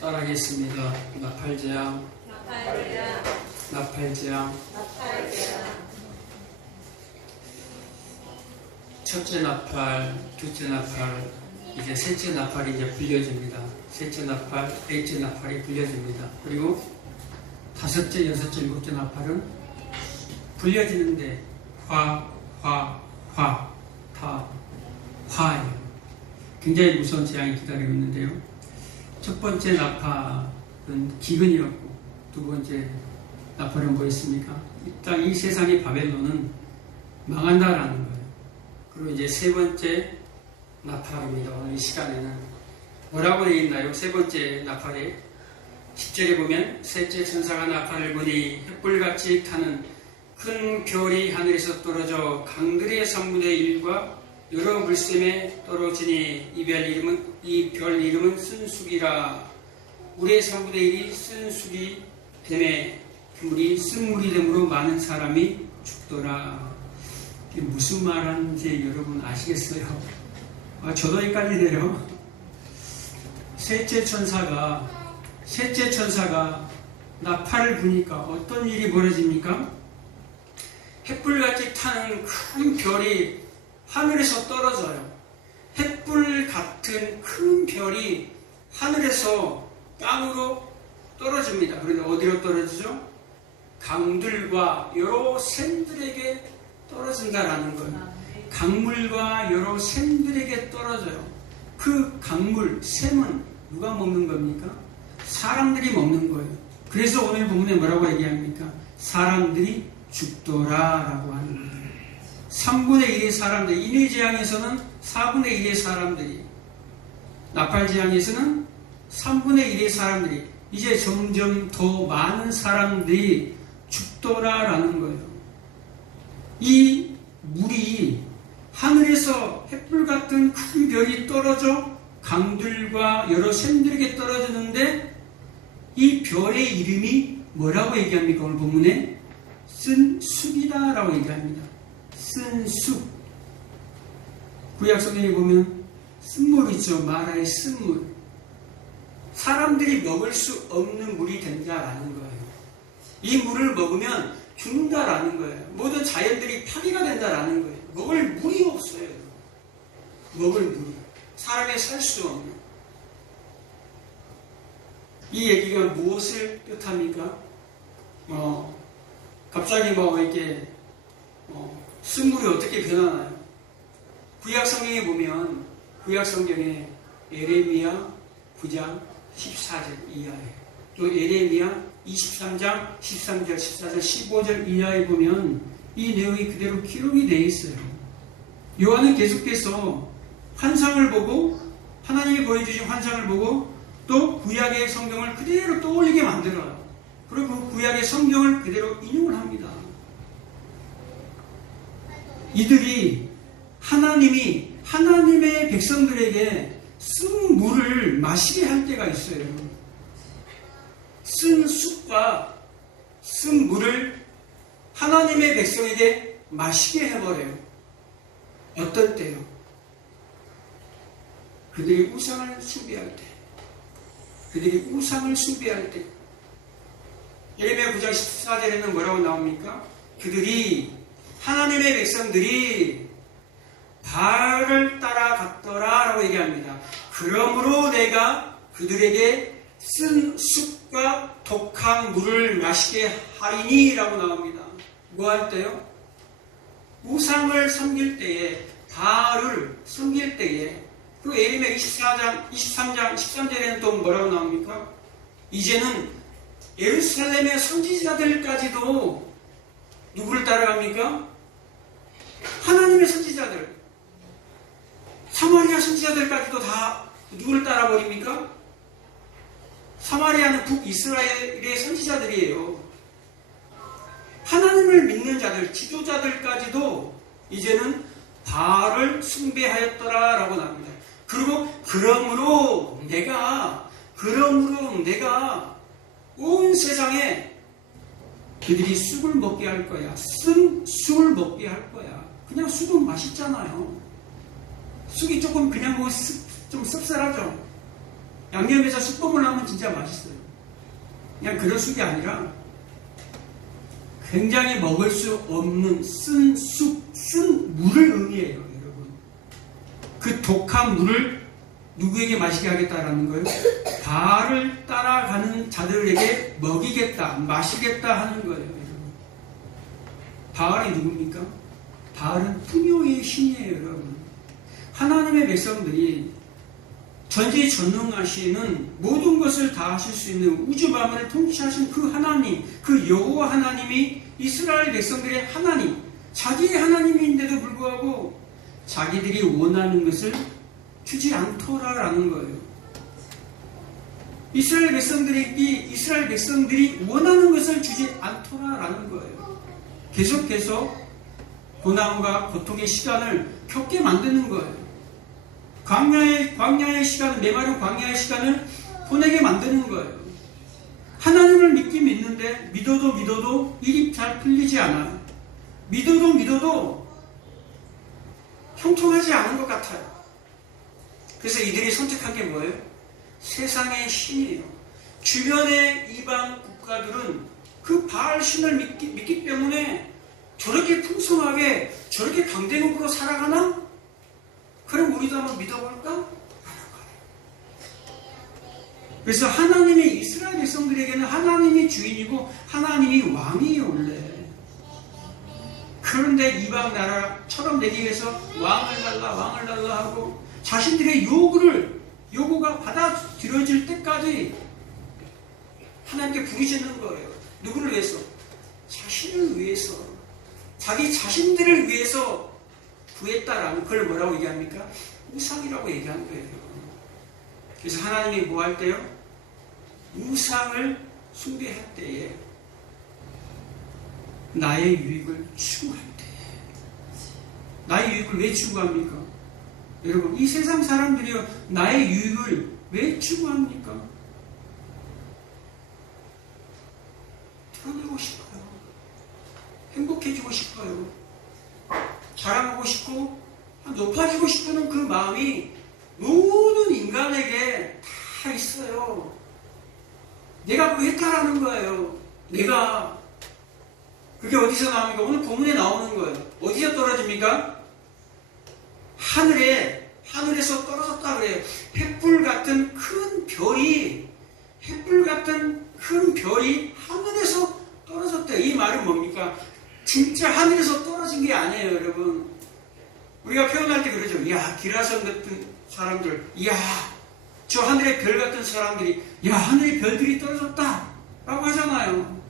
따라하겠습니다. 나팔재앙, 나팔재앙. 첫째 나팔, 둘째 나팔, 이제 셋째 나팔이 이제 불려집니다. 셋째 나팔, 넷째 나팔이 불려집니다. 그리고 다섯째, 여섯째, 일곱째 나팔은 불려지는데 화, 다 화예요. 굉장히 무서운 재앙이 기다리고 있는데요. 첫 번째 나팔은 기근이었고, 두 번째 나팔은 뭐였습니까? 일단 이 세상의 바벨론은 망한다라는 거예요. 그리고 이제 세 번째 나팔입니다. 오늘 이 시간에는 뭐라고 되어 있나요? 세 번째 나팔에 10절에 보면 셋째 천사가 나팔을 부니 횃불같이 타는 큰 별이 하늘에서 떨어져 강들의 3분의 1과 여러 물샘에 떨어지니 이 별 이름은 쓴쑥이라. 물의 3분의 1이 쓴쑥이 되매 그물이 쓴물이 되므로 많은 사람이 죽더라. 이게 무슨 말하는지 여러분 아시겠어요? 저도 헷갈리네요. 셋째 천사가 나팔을 부니까 어떤 일이 벌어집니까? 횃불같이 타는 큰 별이 하늘에서 떨어져요. 횃불 같은 큰 별이 하늘에서 땅으로 떨어집니다. 그런데 어디로 떨어지죠? 강들과 여러 샘들에게 떨어진다라는 거예요. 강물과 여러 샘들에게 떨어져요. 그 강물, 샘은 누가 먹는 겁니까? 사람들이 먹는 거예요. 그래서 오늘 본문에 뭐라고 얘기합니까? 사람들이 죽더라라고 하는 거예요. 3분의 1의 사람들, 인위재앙에서는 4분의 1의 사람들이, 나팔재앙에서는 3분의 1의 사람들이, 이제 점점 더 많은 사람들이 죽더라라는 거예요. 이 물이 하늘에서 횃불 같은 큰 별이 떨어져 강들과 여러 샘들에게 떨어지는데 이 별의 이름이 뭐라고 얘기합니까? 오늘 본문에 쓴쑥이다 라고 얘기합니다. 쓴쑥. 구약 성경에 보면 쓴물 있죠. 마라의 쓴물. 사람들이 먹을 수 없는 물이 된다라는 거예요. 이 물을 먹으면 죽는다라는 거예요. 모든 자연들이 파괴가 된다라는 거예요. 먹을 물이 없어요. 먹을 물이. 사람이 살 수 없는. 이 얘기가 무엇을 뜻합니까? 갑자기 이렇게 쓴물이 어떻게 변하나요? 구약 성경에 보면 구약 성경에 에레미야 9장 14절 이하에 또 에레미야 23장 13절 14절 15절 이하에 보면 이 내용이 그대로 기록이 되어 있어요. 요한은 계속해서 환상을 보고 하나님이 보여주신 환상을 보고 또 구약의 성경을 그대로 떠올리게 만들어요. 그리고 그 구약의 성경을 그대로 인용을 합니다. 이들이 하나님이 하나님의 백성들에게 쓴 물을 마시게 할 때가 있어요. 쓴 쑥과 쓴 물을 하나님의 백성에게 마시게 해버려요. 어떨 때요? 그들이 우상을 숭배할 때. 그들이 우상을 숭배할 때. 예레미야 9장 14절에는 뭐라고 나옵니까? 그들이 하나님의 백성들이 바알을 따라갔더라 라고 얘기합니다. 그러므로 내가 그들에게 쓴 쑥과 독한 물을 마시게 하리니 라고 나옵니다. 뭐 할 때요? 우상을 섬길 때에, 바알을 섬길 때에, 그 예레미야 23장 13절에는 또 뭐라고 나옵니까? 이제는 예루살렘의 선지자들까지도 누구를 따라갑니까? 하나님의 선지자들. 사마리아 선지자들까지도 다 누구를 따라버립니까? 사마리아는 북이스라엘의 선지자들이에요. 하나님을 믿는 자들, 지도자들까지도 이제는 바알을 숭배하였더라라고 나옵니다. 그리고 그러므로 내가 온 세상에 그들이 쑥을 먹게 할 거야. 쓴 쑥을 먹게 할 거야. 그냥 쑥은 맛있잖아요. 쑥이 조금 그냥 좀 씁쓸하죠. 양념해서 숯불을 하면 진짜 맛있어요. 그냥 그런 쑥이 아니라 굉장히 먹을 수 없는 쓴 쑥, 쓴 물을 의미해요, 여러분. 그 독한 물을 누구에게 마시게 하겠다라는 거예요? 바알을 따라가는 자들에게 먹이겠다, 마시겠다 하는 거예요, 여러분. 바알이 누굽니까? 바알은 풍요의 신이에요, 여러분. 하나님의 백성들이 전지전능하시는 모든 것을 다 하실 수 있는 우주 만물을 통치하신 그 하나님, 그 여호와 하나님이 이스라엘 백성들의 하나님, 자기의 하나님인데도 불구하고 자기들이 원하는 것을 주지 않더라라는 거예요. 이스라엘 백성들이 원하는 것을 주지 않더라라는 거예요. 계속해서 고난과 고통의 시간을 겪게 만드는 거예요. 광야의 시간, 메마른 광야의 시간을 보내게 만드는 거예요. 하나님을 믿긴 믿는데 믿어도 일이 잘 풀리지 않아요. 믿어도 형통하지 않은 것 같아요. 그래서 이들이 선택한 게 뭐예요? 세상의 신이에요. 주변의 이방 국가들은 그 바알 신을 믿기 때문에 저렇게 풍성하게 저렇게 강대국으로 살아가나? 그럼 우리도 한번 믿어볼까? 그래서 하나님의 이스라엘 백성들에게는 하나님이 주인이고 하나님이 왕이에요, 원래. 그런데 이방 나라처럼 내기 위해서 왕을 달라 하고 자신들의 요구가 받아들여질 때까지 하나님께 부르짖는 거예요. 누구를 위해서? 자신을 위해서. 자기 자신들을 위해서 구했다라는 그걸 뭐라고 얘기합니까? 우상이라고 얘기한 거예요. 그래서 하나님이 뭐 할 때요? 우상을 숭배할 때에 나의 유익을 추구할 때에 나의 유익을 왜 추구합니까? 여러분, 이 세상 사람들이요, 나의 유익을 왜 추구합니까? 드러내고 싶어요. 행복해지고 싶어요. 자랑하고 싶고 높아지고 싶은 그 마음이 모든 인간에게 다 있어요. 내가 그거 했다라는 거예요. 내가. 그게 어디서 나옵니까? 오늘 본문에 나오는 거예요. 어디서 떨어집니까? 하늘에서 떨어졌다 그래요. 횃불 같은 큰 별이 하늘에서 떨어졌대요. 이 말은 뭡니까? 진짜 하늘에서 떨어진 게 아니에요, 여러분. 우리가 표현할 때 그러죠. 이야, 기라성 같은 사람들, 이야, 저 하늘의 별 같은 사람들이, 야, 하늘의 별들이 떨어졌다 라고 하잖아요.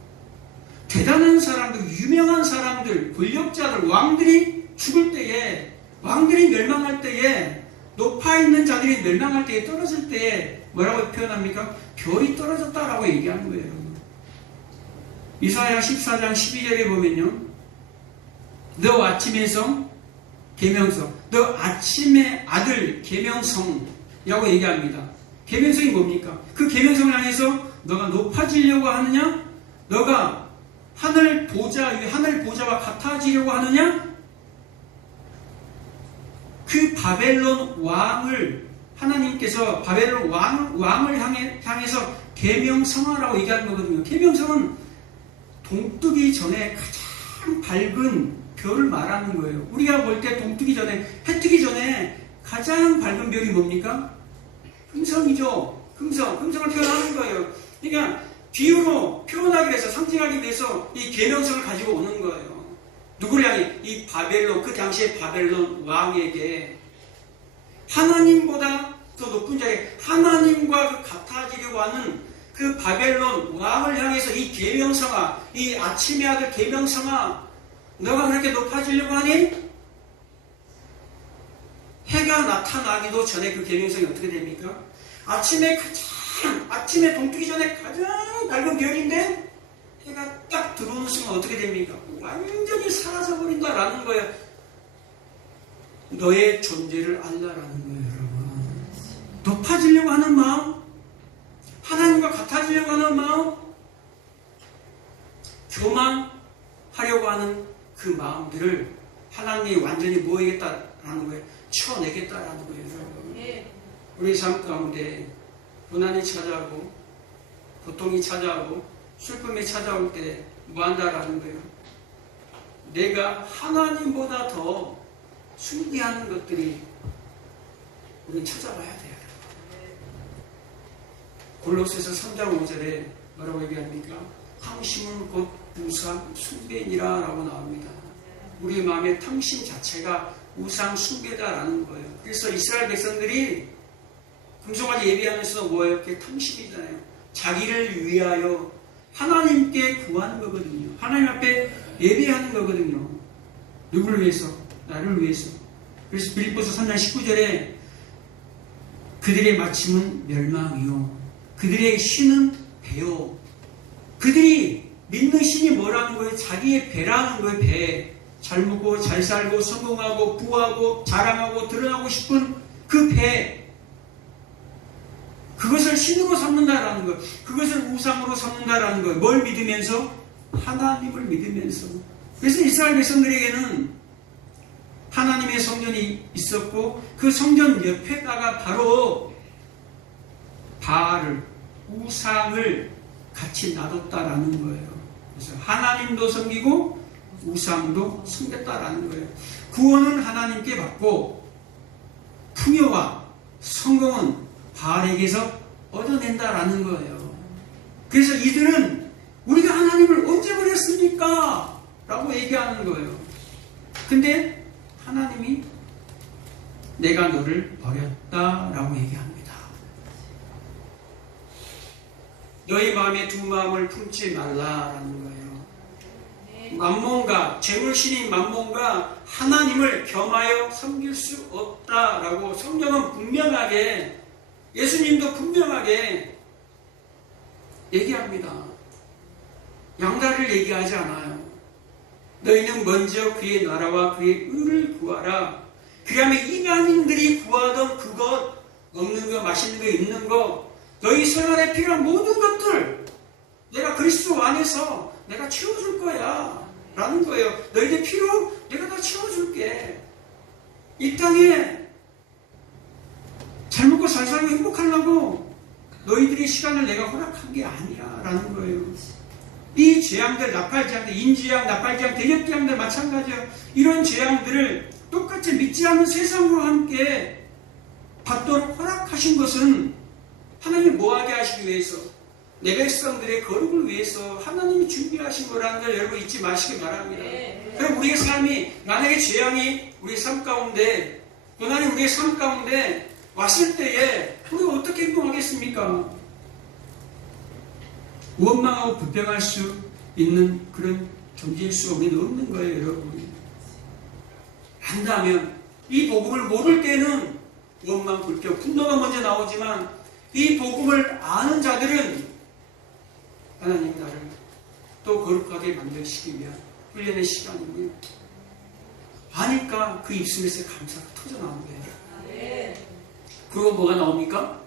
대단한 사람들, 유명한 사람들, 권력자들, 왕들이 죽을 때에, 왕들이 멸망할 때에, 높아있는 자들이 멸망할 때에, 떨어질 때에 뭐라고 표현합니까? 별이 떨어졌다라고 얘기하는 거예요. 이사야 14장 12절에 보면요, 너 아침의 성 계명성, 너 아침의 아들 계명성이라고 얘기합니다. 계명성이 뭡니까? 그 계명성을 향해서 너가 높아지려고 하느냐? 너가 하늘 보좌와 같아지려고 하느냐? 그 바벨론 왕을 하나님께서 바벨론 왕을 향해서 계명성하라고 얘기하는 거거든요. 계명성은 동뜨기 전에 가장 밝은 별을 말하는 거예요. 우리가 볼 때 동뜨기 전에, 해 뜨기 전에 가장 밝은 별이 뭡니까? 금성이죠. 금성을 표현하는 거예요. 그러니까 비유로 표현하기 위해서, 상징하기 위해서 이 계명성을 가지고 오는 거예요. 누구를 향해? 이 바벨론, 그 당시의 바벨론 왕에게 하나님보다 더 높은 자리에 하나님과 같아지려고 하는 그 바벨론 왕을 향해서 이 계명성아, 이 아침의 아들 계명성아, 너가 그렇게 높아지려고 하니? 해가 나타나기도 전에 그 계명성이 어떻게 됩니까? 아침에 동뜨기 전에 가장 밝은 별인데 해가 딱 들어오는 순간 어떻게 됩니까? 완전히 사라져버린다라는 거예요. 너의 존재를 알라라는 거예요, 여러분. 높아지려고 하는 마음, 하나님과 같아지려고 하는 마음, 교만하려고 하는 그 마음들을 하나님이 완전히 뭐 하겠다라는 거예요? 쳐내겠다라는 거예요, 여러분. 우리 삶 가운데 고난이 찾아오고 고통이 찾아오고 슬픔이 찾아올 때 뭐 한다라는 거예요? 내가 하나님보다 더 숭배하는 것들이 우리는 찾아봐야 돼요. 골로새서 3장 5절에 뭐라고 얘기합니까? 탕심은 곧 우상 숭배니라 라고 나옵니다. 우리 마음의 탕심 자체가 우상 숭배다라는 거예요. 그래서 이스라엘 백성들이 금송아지 예배하면서 뭐예요? 그게 탕심이잖아요. 자기를 위하여 하나님께 구하는 거거든요. 하나님 앞에 예배하는 거거든요. 누구를 위해서? 나를 위해서. 그래서 빌립보서 3장 19절에 그들의 마침은 멸망이요 그들의 신은 배요. 그들이 믿는 신이 뭐라는 거예요? 자기의 배라는 거예요. 배. 잘 먹고 잘 살고 성공하고 부하고 자랑하고 드러나고 싶은 그 배. 그것을 신으로 삼는다라는 것, 그것을 우상으로 삼는다라는 것, 뭘 믿으면서? 하나님을 믿으면서. 그래서 이스라엘 백성들에게는 하나님의 성전이 있었고 그 성전 옆에다가 바로 바알을, 우상을 같이 놔뒀다라는 거예요. 그래서 하나님도 섬기고 우상도 섬겼다라는 거예요. 구원은 하나님께 받고 풍요와 성공은 바알에게서 얻어낸다라는 거예요. 그래서 이들은 우리가 하나님을 언제 버렸습니까? 라고 얘기하는 거예요. 근데 하나님이 내가 너를 버렸다라고 얘기합니다. 너희 마음에 두 마음을 품지 말라라는 거예요. 맘몬과 재물신인 맘몬과 하나님을 겸하여 섬길 수 없다라고 성경은 분명하게 예수님도 분명하게 얘기합니다. 양다를 얘기하지 않아요. 너희는 먼저 그의 나라와 그의 의를 구하라. 그러면 이방인들이 구하던 그것, 먹는 거, 마시는 거, 입는 거, 너희 생활에 필요한 모든 것들 내가 그리스도 안에서 내가 채워줄 거야 라는 거예요. 너희들 필요 내가 다 채워줄게. 이 땅에 잘 먹고 잘 살고 행복하려고 너희들의 시간을 내가 허락한 게 아니야 라는 거예요. 이 재앙들, 나팔재앙들, 인지재앙, 나팔재앙, 대적재앙들 마찬가지야. 이런 재앙들을 똑같이 믿지 않는 세상으로 함께 받도록 허락하신 것은 하나님이 뭐하게 하시기 위해서, 내 백성들의 거룩을 위해서 하나님이 준비하신 거라는 걸 여러분 잊지 마시기 바랍니다. 그럼 우리의 삶이, 만약에 재앙이 우리의 삶 가운데, 고난이 우리의 삶 가운데 왔을 때에 우리가 어떻게 행동하겠습니까? 원망하고 불평할 수 있는 그런 존재일 수 없는 거예요, 여러분. 한다면 이 복음을 모를 때는 원망, 불평, 분노가 먼저 나오지만 이 복음을 아는 자들은 하나님 나를 또 거룩하게 만드시기 위한 훈련의 시간이고요. 아니까 그 입술에서 감사가 터져나오는 거예요. 그리고 뭐가 나옵니까?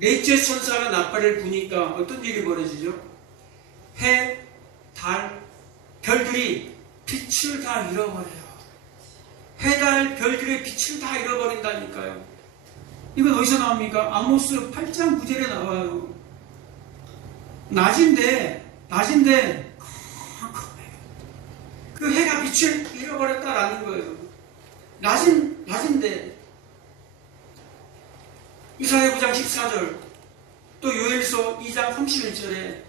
넷째 천사가 나팔을 부니까 어떤 일이 벌어지죠? 해, 달, 별들이 빛을 다 잃어버려요. 해, 달, 별들의 빛을 다 잃어버린다니까요. 이건 어디서 나옵니까? 아모스 8장 9절에 나와요. 낮인데 그 해가 빛을 잃어버렸다라는 거예요. 낮인데 이사야 9장 14절 또 요엘서 2장 31절에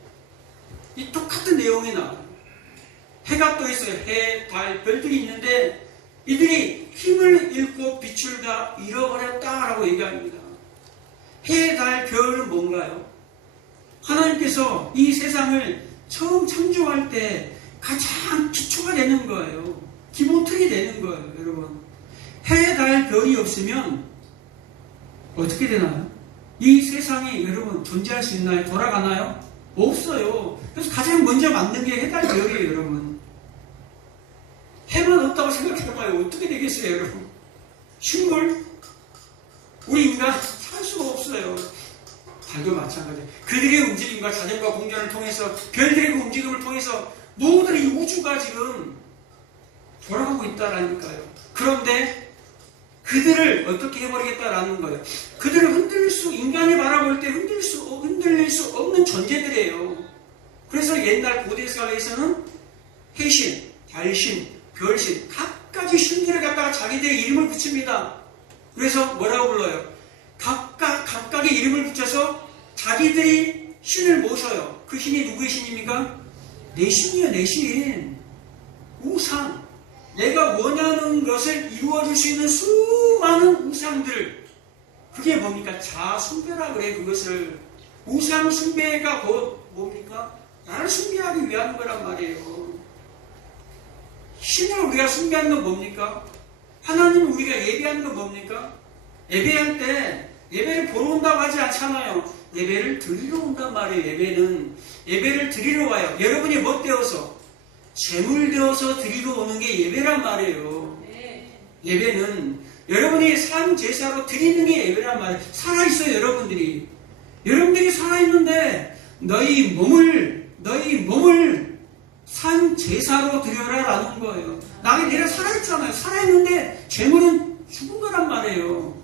이 똑같은 내용이 나와요. 해가 떠 있어요. 해, 달, 별들이 있는데 이들이 힘을 잃고 빛을 다 잃어버렸다라고 얘기합니다. 해, 달, 별은 뭔가요? 하나님께서 이 세상을 처음 창조할 때 가장 기초가 되는 거예요. 기본 틀이 되는 거예요, 여러분. 해, 달, 별이 없으면 어떻게 되나요? 이 세상이 여러분 존재할 수 있나요? 돌아가나요? 없어요. 그래서 가장 먼저 만든 게 해, 달, 별이에요, 여러분. 해만 없다고 생각해봐요. 어떻게 되겠어요, 여러분? 식물? 우리 인간 살 수가 없어요. 달도 마찬가지예요. 그들의 움직임과 자전과 공전을 통해서, 별들의 그 움직임을 통해서 모든 이 우주가 지금 돌아가고 있다라니까요. 그런데 그들을 어떻게 해버리겠다라는 거예요. 그들을 인간이 바라볼 때 흔들릴 수 없는 존재들이에요. 그래서 옛날 고대 사회에서는 해신, 달신, 별신, 각가지 신들을 갖다가 자기들의 이름을 붙입니다. 그래서 뭐라고 불러요? 각각의 이름을 붙여서 자기들이 신을 모셔요. 그 신이 누구의 신입니까? 내 신이에요, 내 신. 우상. 내가 원하는 것을 이루어줄 수 있는 수많은 우상들. 그게 뭡니까? 자아숭배라 그래, 그것을. 우상 숭배가 뭡니까? 나를 숭배하기 위한 거란 말이에요. 신을 우리가 숭배하는 건 뭡니까? 하나님을 우리가 예배하는 건 뭡니까? 예배할 때 예배를 보러 온다고 하지 않잖아요. 예배를 드리러 온단 말이에요. 예배를 드리러 와요. 여러분이 뭐 되어서? 재물 되어서 드리러 오는 게 예배란 말이에요. 예배는 여러분이 산 제사로 드리는 게 예배란 말이에요. 살아있어요, 여러분들이. 여러분들이 살아있는데 너희 몸을 산 제사로 드려라라는 거예요. 내가 살아있잖아요. 살아있는데 재물은 죽은 거란 말이에요.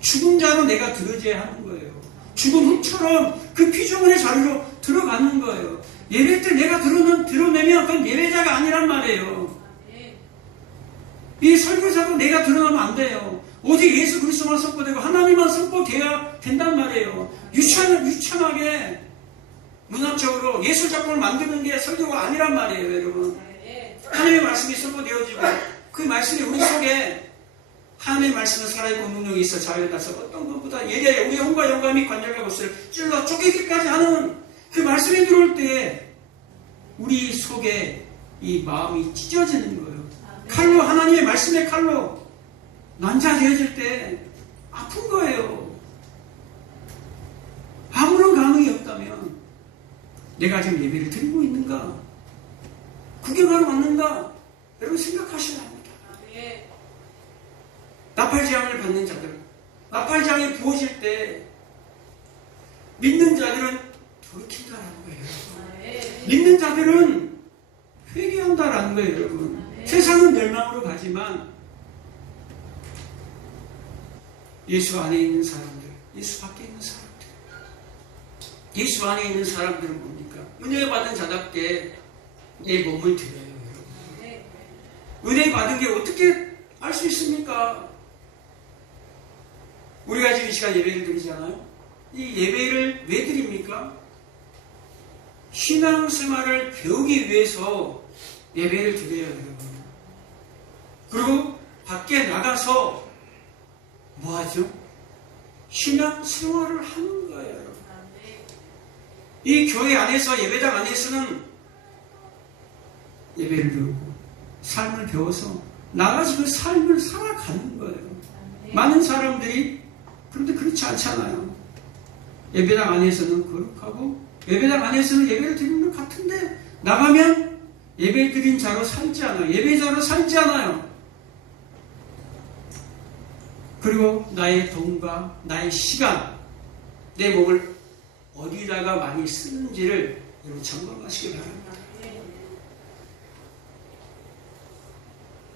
죽은 자로 내가 드려져야 하는 거예요. 죽은 흙처럼 그 피조물의 자리로 들어가는 거예요. 예배 때 내가 드러내면 그건 예배자가 아니란 말이에요. 이 설교자도 내가 드러나면 안 돼요. 오직 예수 그리스도만 선포되고 하나님만 선포돼야 된단 말이에요. 유창하게 문화적으로 예술 작품을 만드는 게 설교가 아니란 말이에요, 여러분. 하나님의 말씀이 선포되어지고 그 말씀이 우리 속에 하나님의 말씀은 살아있고 능력이 있어 자유에다서 어떤 것보다 예리하게 우리 혼과 영감이 관절과 것을 찔러 쪼개기까지 하는 그 말씀이 들어올 때에 우리 속에 이 마음이 찢어지는 거예요. 칼로, 하나님의 말씀의 칼로 난자되어질 때 아픈 거예요. 아무런 감흥이 없다면 내가 지금 예배를 드리고 있는가? 구경하러 왔는가? 여러분 생각하셔야 합니다. 나팔재앙을 받는 자들, 나팔재앙이 부어질 때 믿는 자들은 돌이킨다라는 거예요. 믿는 자들은 회개한다라는 거예요, 여러분. 세상은 멸망으로 가지만 예수 안에 있는 사람들, 예수 밖에 있는 사람들, 예수 안에 있는 사람들은 뭡니까? 은혜 받은 자답게 내 몸을 드려요, 여러분. 은혜 받은 게 어떻게 알 수 있습니까? 우리가 지금 이 시간 예배를 드리잖아요. 이 예배를 왜 드립니까? 신앙생활을 배우기 위해서 예배를 드려요, 여러분. 그리고 밖에 나가서 뭐 하죠? 신앙생활을 하는 거예요, 여러분. 이 교회 안에서, 예배당 안에서는 예배를 배우고 삶을 배워서 나가서 그 삶을 살아가는 거예요. 많은 사람들이 그런데 그렇지 않잖아요. 예배당 안에서는 거룩하고 예배당 안에서는 예배를 드리는 것 같은데 나가면 예배 드린 자로 살지 않아요. 예배자로 살지 않아요. 그리고 나의 돈과 나의 시간, 내 몸을 어디다가 많이 쓰는지를 여러분 점검하시기 바랍니다.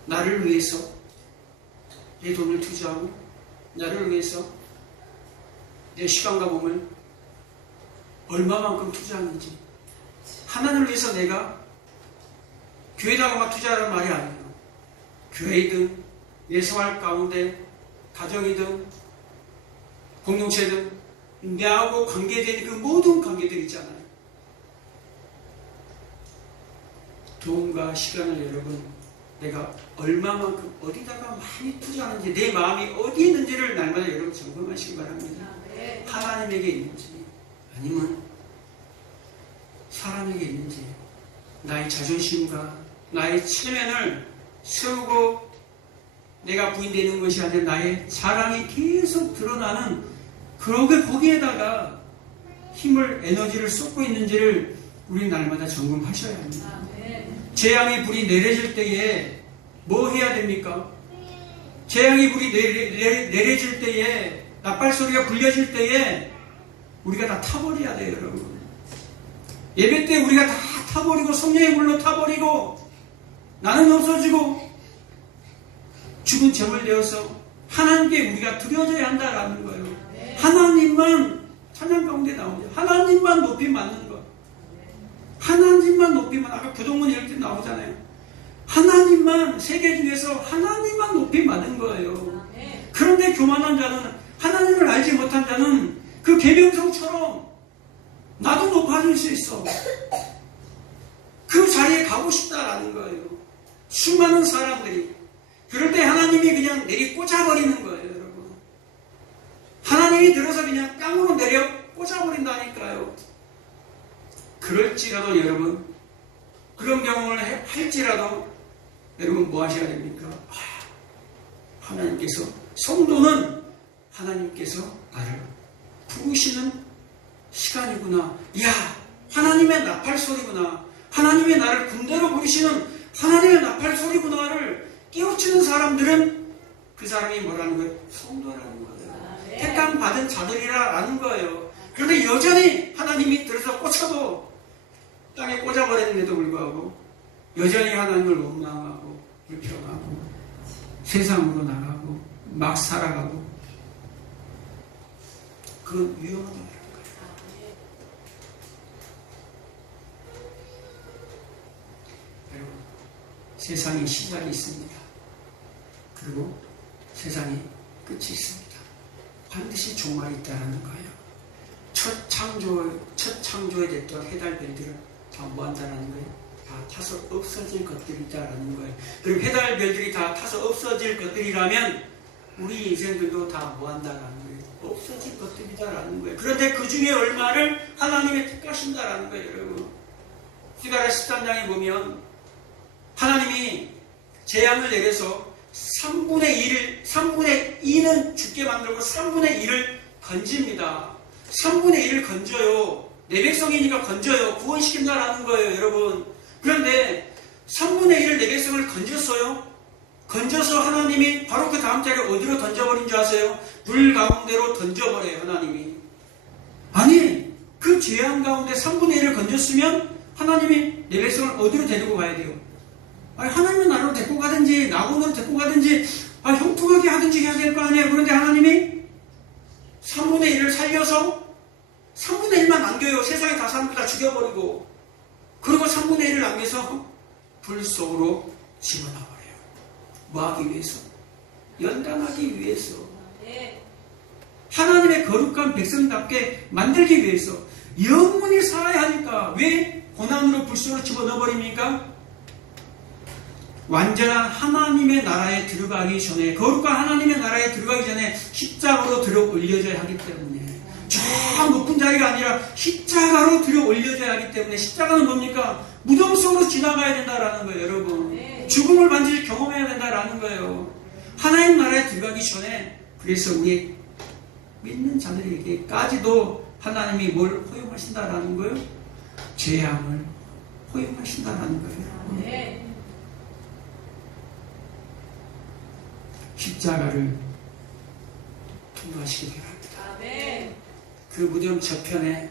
나를 위해서 내 돈을 투자하고 나를 위해서 내 시간과 몸을 얼마만큼 투자하는지, 하나님을 위해서 내가 교회다가만 투자하라는 말이 아니에요. 교회이든 내 생활 가운데 가정이든 공동체든 나하고 관계된 그 모든 관계들 있잖아요. 돈과 시간을 여러분 내가 얼마만큼 어디다가 많이 투자하는지, 내 마음이 어디에 있는지를 날마다 여러분 점검하시기 바랍니다. 하나님에게 있는지 아니면 사람에게 있는지, 나의 자존심과 나의 체면을 세우고 내가 부인되는 것이 아니라 나의 자랑이 계속 드러나는 그러게 거기에다가 힘을, 에너지를 쏟고 있는지를 우리 날마다 점검하셔야 합니다. 재앙의 불이 내려질 때에 뭐 해야 됩니까? 재앙의 불이 내려질 때에, 나팔소리가 불려질 때에 우리가 다 타버려야 돼요, 여러분. 예배 때 우리가 다 타버리고 성령의 불로 타버리고 나는 없어지고 죽은 제물 되어서 하나님께 우리가 드려져야 한다라는 거예요. 하나님만 찬양 가운데 나오죠. 하나님만 높이 맞는 거. 하나님만 높이면 아까 교동문 이렇게 나오잖아요. 하나님만 세계 중에서 하나님만 높이 맞는 거예요. 그런데 교만한 자는 하나님을 알지 못한 자는 그 계명성처럼 나도 높아질 수 있어. 그 자리에 가고 싶다라는 거예요. 수많은 사람들이. 그럴 때 하나님이 그냥 내리 꽂아버리는 거예요, 여러분. 하나님이 들어서 그냥 땅으로 내려 꽂아버린다니까요. 그럴지라도 여러분, 그런 경험을 할지라도 여러분 뭐 하셔야 됩니까? 하나님께서, 성도는 하나님께서 나를 부르시는 시간이구나. 야, 하나님의 나팔 소리구나. 하나님의 나를 군대로 부르시는 하나님의 나팔 소리구나를 깨우치는 사람들은 그 사람이 뭐라는 거예요? 성도라는 거예요. 택감 받은 자들이라는 거예요. 그런데 여전히 하나님이 들어서 꽂혀도 땅에 꽂아버렸는데도 불구하고 여전히 하나님을 원망하고 불평하고 세상으로 나가고 막 살아가고, 그건 위험하다는 거예요. 여러분, 세상에 시작이 있습니다. 그리고 세상에 끝이 있습니다. 반드시 종말이 있다는 거예요. 첫 창조에 됐던 해달별들은 다 뭐한다는 거예요? 다 타서 없어질 것들이다라는 거예요. 그럼 해달별들이 다 타서 없어질 것들이라면 우리 인생들도 다 뭐한다라는 거예요? 없어질 것들이다라는 거예요. 그런데 그 중에 얼마를 하나님이 택하신다라는 거예요, 여러분. 스가랴 13장에 보면 하나님이 재앙을 내려서 3분의 2는 죽게 만들고 3분의 1을 건집니다. 3분의 1을 건져요. 내 백성이니까 건져요. 구원시킨다라는 거예요, 여러분. 그런데 3분의 1을 내 백성을 건졌어요. 건져서 하나님이 바로 그 다음 자리에 어디로 던져버린 줄 아세요? 불 가운데로 던져버려요, 하나님이. 아니, 그 재앙 가운데 3분의 1을 건졌으면 하나님이 내 백성을 어디로 데리고 가야 돼요? 아니, 하나님은 나로 데리고 가든지 나군으로 데리고 가든지 형통하게 하든지 해야 될 거 아니에요. 그런데 하나님이 3분의 1을 살려서 3분의 1만 남겨요. 세상에 다 사람들 다 죽여버리고, 그리고 3분의 1을 남겨서 불 속으로 집어넣어버려요. 뭐 하기 위해서? 연단하기 위해서. 하나님의 거룩한 백성답게 만들기 위해서. 영원히 살아야 하니까. 왜 고난으로 불 속으로 집어넣어버립니까? 완전한 하나님의 나라에 들어가기 전에, 거룩한 하나님의 나라에 들어가기 전에 십자가로 들어 올려져야 하기 때문에, 저 높은 자리가 아니라 십자가로 들어 올려져야 하기 때문에, 십자가는 뭡니까? 무덤 속으로 지나가야 된다라는 거예요, 여러분. 죽음을 반드시 경험해야 된다라는 거예요. 하나님 나라에 들어가기 전에. 그래서 우리 믿는 자들에게까지도 하나님이 뭘 허용하신다라는 거예요? 재앙을 허용하신다라는 거예요. 십자가를 통과하시기 바랍니다. 그 무덤 저편에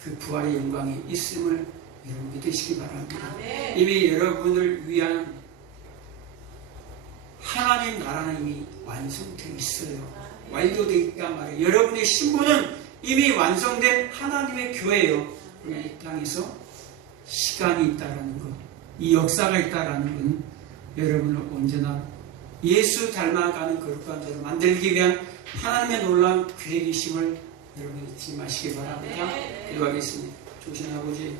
그 부활의 영광이 있음을 여러분 믿으시기 바랍니다. 이미 여러분을 위한 하나님 나라는 이미 완성되어 있어요. 완료되어 있단 말이에요. 여러분의 신분은 이미 완성된 하나님의 교회예요. 이 땅에서 시간이 있다라는 것, 이 역사가 있다라는 것은 여러분을 언제나 예수 닮아가는 거룩한 자로 만들기 위한 하나님의 놀라운 계획이심을 여러분 잊지 마시기 바랍니다. 기도하겠습니다. 조신 아버지,